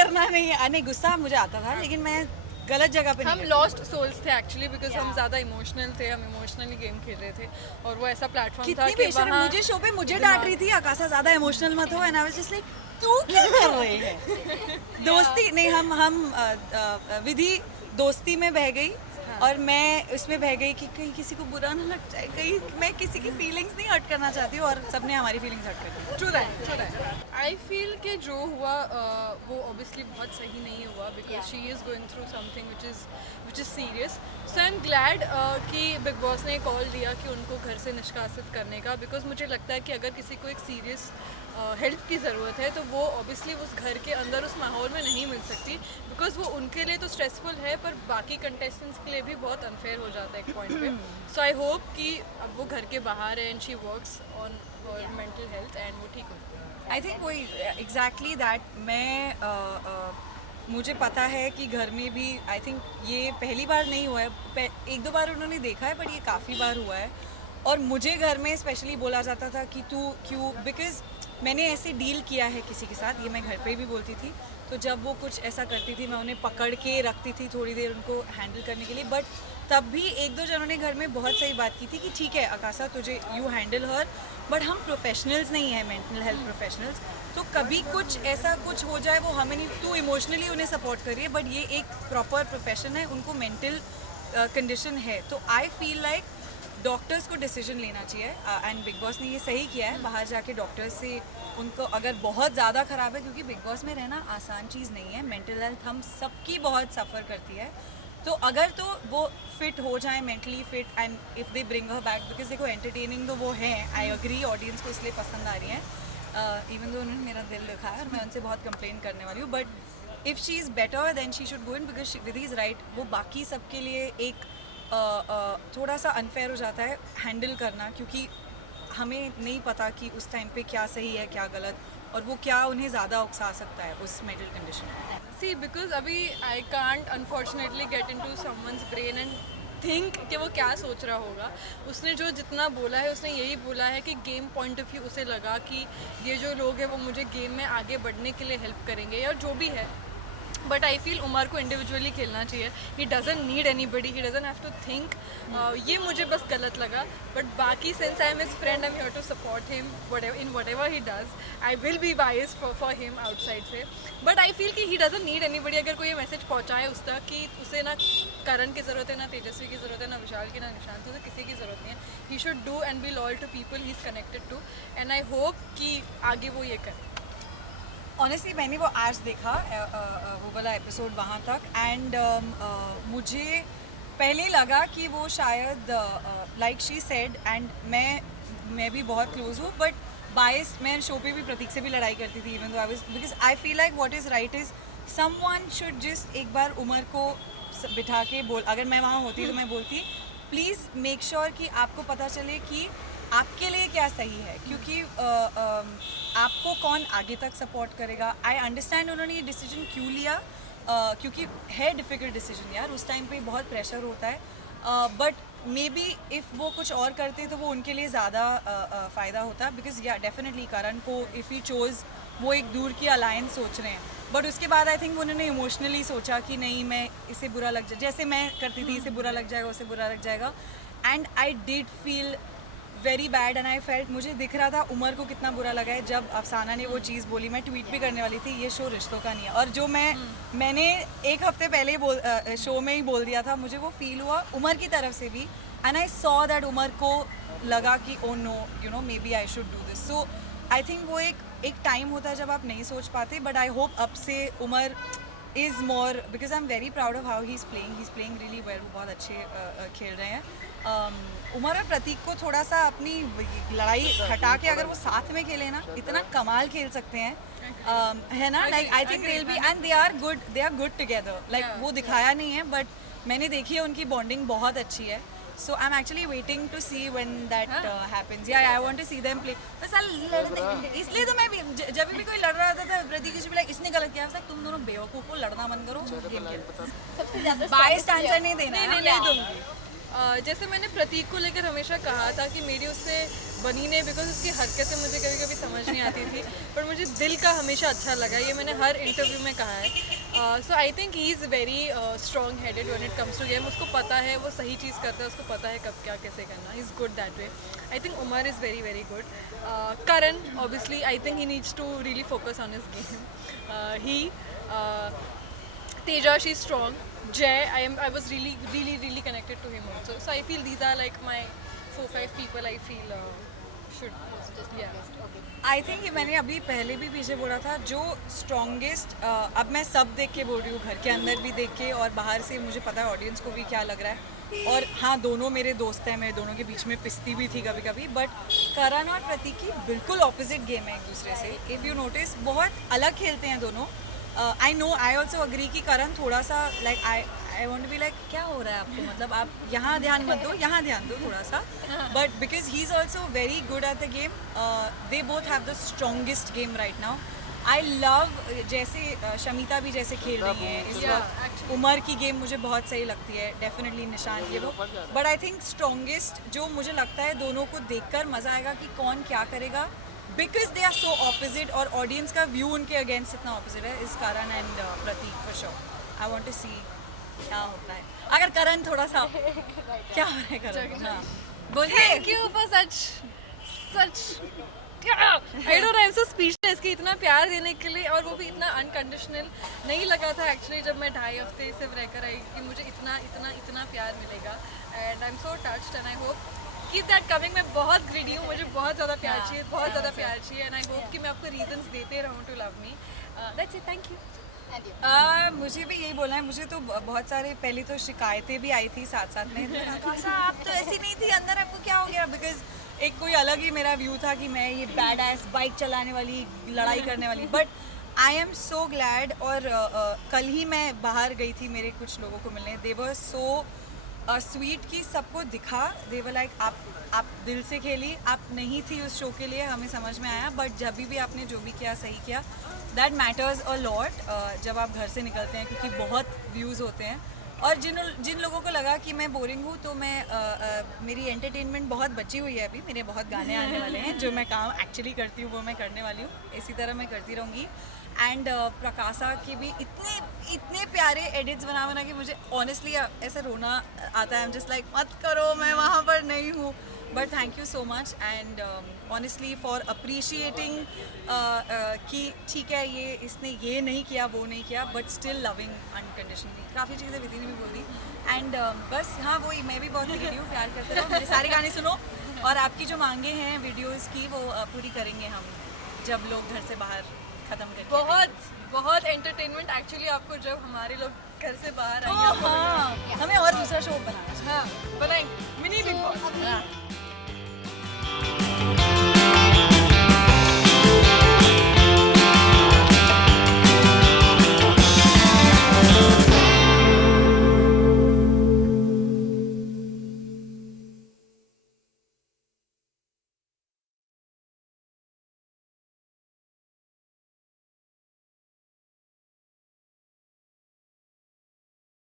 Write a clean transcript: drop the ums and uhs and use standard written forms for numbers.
करना नहीं गुस्सा मुझे आता था, लेकिन मैं गलत जगह पे हम नहीं लॉस्ट सोल्स थे एक्चुअली, बिकॉज हम ज़्यादा इमोशनल थे, हम इमोशनली गेम खेल रहे थे और वो ऐसा प्लेटफॉर्म था कितनी कि बेशर्म, वहाँ मुझे शो पे मुझे डांट रही थी आकाशा ज्यादा इमोशनल मत हो, and I was just like तू क्या कर रही है। दोस्ती नहीं, हम विधि दोस्ती में बह गई और मैं उसमें बह गई कि कहीं किसी को बुरा ना लग जाए, कहीं मैं किसी की फीलिंग्स नहीं हर्ट करना चाहती हूँ, और सबने हमारी फीलिंग्स हर्ट कर दी। ट्रू दैट आई फील कि जो हुआ वो ऑब्वियसली बहुत सही नहीं हुआ, because she is going through something which is serious. So I am glad कि बिग बॉस ने कॉल दिया कि उनको घर से निष्कासित करने का, बिकॉज मुझे लगता है कि अगर किसी को एक सीरियस हेल्प की ज़रूरत है तो वो ऑब्वियसली उस घर के अंदर उस माहौल में नहीं मिल सकती, बिकॉज वो उनके लिए तो स्ट्रेसफुल है पर बाकी कंटेस्टेंट्स के लिए भी बहुत अनफेयर हो जाता है एक पॉइंट पे। सो आई होप कि अब वो घर के बाहर है and she works on her mental health and वो ठीक हो। आई थिंक वही एग्जैक्टली दैट, मुझे पता है कि घर में भी आई थिंक ये पहली बार नहीं हुआ है, एक दो बार उन्होंने देखा है, बट ये काफ़ी बार हुआ है। और मुझे घर में स्पेशली बोला जाता था कि तू क्यों, बिकॉज मैंने ऐसे डील किया है किसी के साथ, ये मैं घर पे भी बोलती थी, तो जब वो कुछ ऐसा करती थी मैं उन्हें पकड़ के रखती थी थोड़ी देर उनको हैंडल करने के लिए, बट तब भी एक दो जनों ने घर में बहुत सही बात की थी कि ठीक है आकाशा तुझे यू हैंडल हर, बट हम प्रोफेशनल्स नहीं हैं, मेंटल हेल्थ प्रोफेशनल्स, तो कभी कुछ ऐसा कुछ हो जाए वो हमें नहीं, तू इमोशनली उन्हें सपोर्ट करिए, बट ये एक प्रॉपर प्रोफेशन है, उनको मेंटल कंडीशन है, तो आई फील लाइक डॉक्टर्स को डिसीजन लेना चाहिए, एंड बिग बॉस ने ये सही किया है, बाहर जाके डॉक्टर्स से उनको अगर बहुत ज़्यादा ख़राब है, क्योंकि बिग बॉस में रहना आसान चीज़ नहीं है, मेंटल हेल्थ हम सबकी बहुत सफ़र करती है, तो अगर तो वो फिट हो जाए, mentally fit, and if they bring her back, because देखो एंटरटेनिंग तो वो है, आई अग्री, ऑडियंस को इसलिए पसंद आ रही है, इवन दो उन्होंने मेरा दिल दिखाया और मैं उनसे बहुत कंप्लेन करने वाली हूँ, but if she is better than she should go in, because Vidhi is right, वो बाकी सबके लिए एक थोड़ा सा अनफेयर हो जाता है हैंडल करना, क्योंकि हमें नहीं पता कि उस टाइम पे क्या सही है क्या गलत, और वो क्या उन्हें ज़्यादा उकसा सकता है उस मेंटल कंडीशन में। सी बिकॉज अभी I can't unfortunately get into someone's brain and think कि वो क्या सोच रहा होगा। उसने जो जितना बोला है उसने यही बोला है कि गेम पॉइंट ऑफ व्यू उसे लगा कि ये जो लोग हैं वो मुझे गेम में आगे बढ़ने के लिए हेल्प करेंगे या जो भी है, बट आई फील उमर को इंडिविजुअली खेलना चाहिए, he doesn't need anybody, he doesn't have to think, ये मुझे बस गलत लगा, बट बाकी since I am his friend I am here to support him in whatever he does, I will be biased for him outside से, but I feel कि he doesn't need anybody. अगर कोई ये message पहुँचाए उस तक कि उसे ना करण की ज़रूरत है, ना तेजस्वी की ज़रूरत है, ना विशाल की, ना निशांत, उसे किसी की ज़रूरत नहीं है, he should do and be loyal to people he is connected to, and I hope कि आगे वो ये करे। ऑनेस्टली मैंने वो आज देखा वो वाला एपिसोड वहाँ तक, एंड मुझे पहले लगा कि वो शायद लाइक शी सेड, एंड मैं भी बहुत क्लोज हूँ, बट बायस्ड, मैं शो पे भी प्रतीक से भी लड़ाई करती थी, even though I was, because I feel like what is right is someone should just एक बार उमर को बिठा के बोल, अगर मैं वहाँ होती तो मैं बोलती प्लीज़ मेक श्योर कि आपको पता चले कि आपके लिए क्या सही है, क्योंकि आपको कौन आगे तक सपोर्ट करेगा। आई अंडरस्टैंड उन्होंने ये डिसीजन क्यों लिया, क्योंकि है डिफ़िकल्ट डिसीजन यार, उस टाइम पे बहुत प्रेशर होता है, बट मे बी इफ़ वो कुछ और करते तो वो उनके लिए ज़्यादा फ़ायदा होता, बिकॉज या डेफिनेटली करण को इफ़ ही चोज़ वो एक दूर की अलायंस सोच रहे हैं, बट उसके बाद आई थिंक उन्होंने इमोशनली सोचा कि नहीं मैं इसे बुरा लग जाए, जैसे मैं करती थी इसे बुरा लग जाएगा उसे बुरा लग जाएगा, and I did feel very bad, and I felt, मुझे दिख रहा था उमर को कितना बुरा लगा है जब अफसाना ने वो चीज़ बोली, मैं ट्वीट भी करने वाली थी ये शो रिश्तों का नहीं है, और जो मैंने एक हफ्ते पहले ही शो में ही बोल दिया था, मुझे वो फील हुआ उमर की तरफ से भी, and I saw that Umar को लगा कि oh no you know maybe I should do this, so I think वो एक टाइम होता है जब आप नहीं सोच पाते, बट आई होप अब से Umar is more, because I am very proud of how he is playing really well, वो बहुत अच्छे खेल रहे हैं। उमर और प्रतीक को थोड़ा सा अपनी लड़ाई हटा के अगर वो साथ में खेले ना, इतना कमाल खेल सकते हैं, है ना, like I think they will be, and they are good together, like वो दिखाया नहीं है बट मैंने देखी है उनकी बॉन्डिंग बहुत अच्छी है, so I'm actually waiting to see when that happens. Yeah, I want to see them play. बस लड़ने, इसलिए तो मैं भी जब भी कोई लड़ रहा था तो प्रतीक किसी भी लाइक इसने गलत किया, तक तुम दोनों बेवकूफ़ हो, लड़ना बंद करो, गेम खेलो। सबसे ज्यादा बायस्ड आंसर नहीं देना है। नहीं दूंगी। जैसे मैंने प्रतीक को लेकर हमेशा कहा था कि मेरी उससे बनी नहीं बिकॉज उसकी हरकतें मुझे कभी कभी समझ नहीं आती थी, पर मुझे दिल का हमेशा अच्छा लगा, ये मैंने हर इंटरव्यू में कहा है. So I think he is very strong headed when it comes to game. उसको पता है वो सही चीज़ करता है, उसको पता है कब क्या कैसे करना. He is good that way. I think Umar is very very good. Karan, obviously, I think he needs to really focus on his game. Teja, she's strong. Jay, I was really connected to him also. So I feel these are like my 4-5 people I feel should, yeah. I think मैंने अभी पहले भी पीछे बोला था जो strongest. अब मैं सब देख के बोल रही हूँ, घर के अंदर भी देख के और बाहर से मुझे पता है ऑडियंस को भी क्या लग रहा है. और हाँ, दोनों मेरे दोस्त हैं, मेरे दोनों के बीच में पिसती भी थी कभी कभी, बट करण और प्रतीक की बिल्कुल ऑपोजिट गेम है एक दूसरे से. इफ़ यू नोटिस बहुत अलग खेलते हैं दोनों. I know, I also agree कि करण थोड़ा सा like I want be like क्या हो रहा है आपको, मतलब आप यहाँ ध्यान मत दो, यहाँ ध्यान दो थोड़ा सा. But because he is also very good at the game. They both have the strongest game right now. I love जैसे शमिता भी जैसे खेल रही है इस वक्त. उमर की गेम मुझे बहुत सही लगती है, डेफिनेटली निशान ये वो. बट आई थिंक स्ट्रॉन्गेस्ट जो मुझे लगता है दोनों को देखकर मज़ा आएगा कि कौन क्या करेगा, because they are so opposite और ऑडियंस का व्यू उनके अगेंस्ट इतना ऑपोजिट है. इस Karan and Prateek for sure. I want to see क्या होता है. अगर करण थोड़ा सा क्या हो रहा है करण, हाँ बोलिए. Thank you for such I don't know, I'm so speechless कि इतना प्यार देने के लिए, और वो भी इतना अनकंडीशनल. नहीं लगा था एक्चुअली जब मैं 2.5 हफ्ते सिर्फ रहकर आई कि मुझे इतना प्यार मिलेगा. And I am so touched and I hope keep that coming. मैं बहुत ग्रीडी हूँ, मुझे बहुत ज़्यादा प्यार चाहिए, बहुत ज़्यादा प्यार चाहिए. एंड आई होप कि मैं आपको रीजंस देते रहूँ to love me. That's it. Thank you. मुझे भी यही बोलना है. मुझे तो बहुत सारे पहले तो शिकायतें भी आई थी साथ साथ में, आकाशा आप तो ऐसी नहीं थी, अंदर आपको क्या हो गया. बिकॉज एक कोई अलग ही मेरा व्यू था कि मैं ये बैड एस बाइक चलाने वाली, लड़ाई करने वाली. But I am so glad. और कल ही मैं बाहर गई थी मेरे कुछ लोगों को मिलने. दे वर सो स्वीट कि सबको दिखा. दे वर लाइक आप दिल से खेली, आप नहीं थी उस शो के लिए, हमें समझ में आया, बट जब भी आपने जो भी किया सही किया. दैट मैटर्स अ लॉट जब आप घर से निकलते हैं, क्योंकि बहुत व्यूज़ होते हैं. और जिन लोगों को लगा कि मैं बोरिंग हूँ, तो मैं मेरी एंटरटेनमेंट बहुत बची हुई है अभी. मेरे बहुत गाने आने वाले हैं, जो मैं काम एक्चुअली करती हूँ वो मैं करने वाली हूँ. इसी तरह मैं करती रहूँगी. एंड प्रकाशा के भी इतने प्यारे एडिट्स बना के मुझे ऑनेस्टली ऐसा रोना आता है. आई एम जस्ट लाइक मत करो, मैं वहाँ पर नहीं हूँ. But thank you so much and honestly for appreciating कि ठीक है ये इसने ये नहीं किया वो नहीं किया, बट स्टिल लविंग अनकंडीशनली. काफ़ी चीज़ें विधि ने भी बोल दी. एंड बस हाँ, वही मैं भी बहुत क्रिएटिव हूँ. प्यार करते रहो, मेरे सारे गाने सुनो, और आपकी जो मांगे हैं वीडियोज़ की वो पूरी करेंगे हम जब लोग घर से बाहर ख़त्म करेंगे. बहुत एंटरटेनमेंट एक्चुअली आपको जब हमारे लोग घर से बाहर आएंगे. हाँ, हमें और दूसरा शो बनाना है. हाँ बनाएंगे, मिनी बिग बॉस.